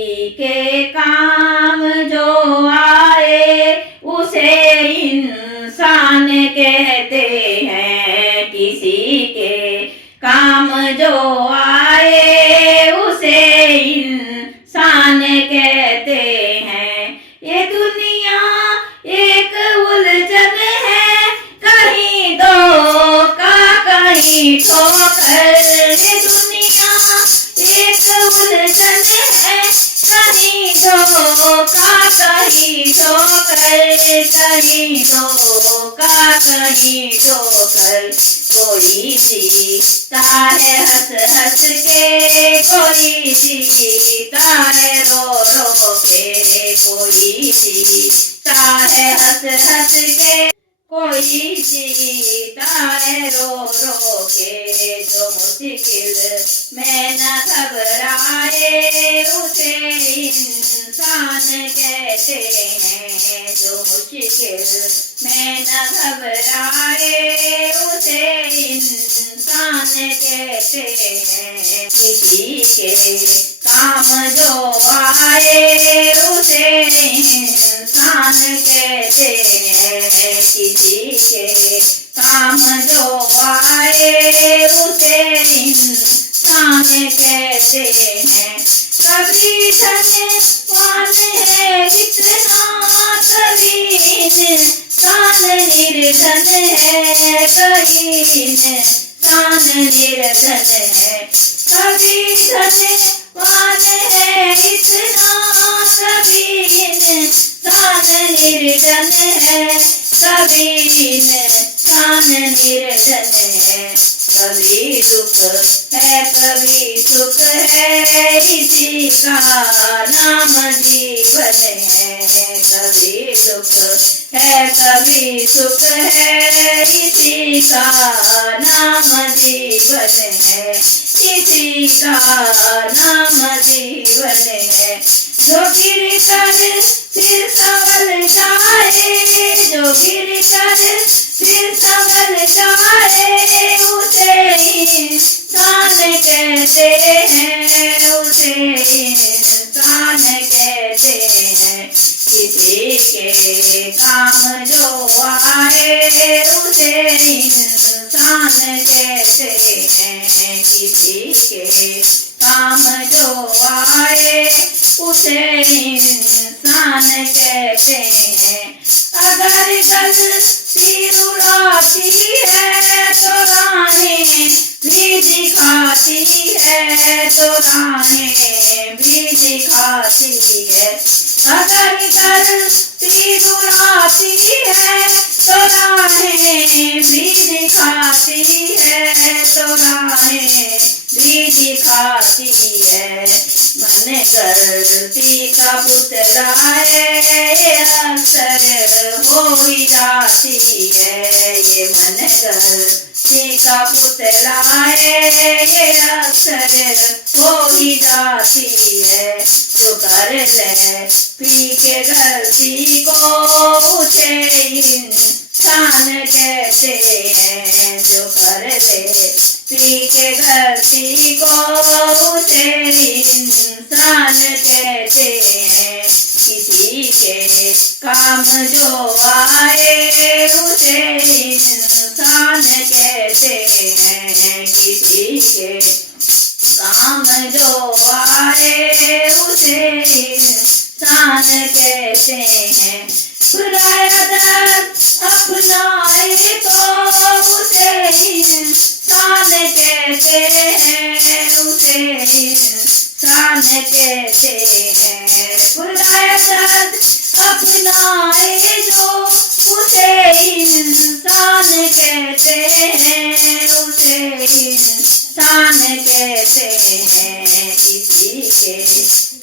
के काम जो आए उसे इंसान कहते हैं। किसी के काम जो आए उसे इंसान कहते हैं। ये दुनिया एक उलझन है, कहीं दो का कहीं ठोकर। ये दुनिया एक उलझन है, कहीं दो का कहीं ठोकर। कहीं दो का कहीं ठोकर। कोई जीता है हंस हंस के, कोई जीता है रो रो के। कोई जीता है हंस हंस के, कोई जीता है रो रो के। जो मुश्किल में न घबराए उसे इंसान कहते हैं। जो मुश्किल में न घबराए उसे इंसान कहते हैं। किसी के काम जो आए उसे इंसान कहते हैं। किसी के काम जो आए उसे इंसान कहते हैं। कभी धनवान है इतना, कभी इंसान निर्धन है। कभी इंसान निर्धन है। कभी धनवान है इतना, कभी इंसान निर्धन है। कभी इंसान निर्धन है। कभी दुख है कभी सुख है, इसी का नाम जीवन है। कभी दुख है कभी सुख है, इसी का नाम जीवन है। इसी का नाम जीवन है। जो गिर कर फिर संभल जाए, जो गिर कर फिर संभल जाए उसे इंसान कहते हैं। उसे इंसान कहते हैं। किसी के काम जो आए उसे इंसान कहते हैं। किसी के काम जो आए उसे इंसान कहते हैं। अगर गलती रुलाती है तो राहें भी दिखाती है, तो राहें भी दिखाती है। अगर गलती रुलाती है तो राहें भी दिखाती है, तो राहें भी दिखाती है। मन गलती का पुतला है, ये अक्सर हो ही जाती है। ये मन गलती का पुतला है, ये अक्सर हो ही जाती है। जो कर ले पी के गलती को उसे इंसान कहते हैं। जो कर ले पी के गलती को उसे इंसान कहते हैं। किसी के काम जो आए उसे इंसान कहते हैं। किसी के काम जो आए उसे इंसान कहते हैं। खुदाया दर्द अपनाए तो उसे इंसान कहते हैं। उसे इंसान कहते हैं। खुदाया दर्द अपनाए जो उसे इंसान कहते हैं। उसे इंसान कहते हैं। किसी के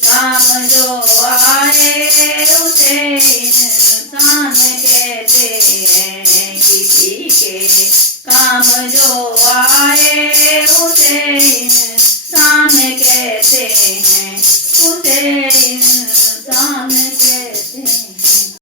काम जो आए उसे इंसान कहते हैं। किसी के काम जो आए उसे इंसान कहते हैं। उसे इंसान कहते हैं।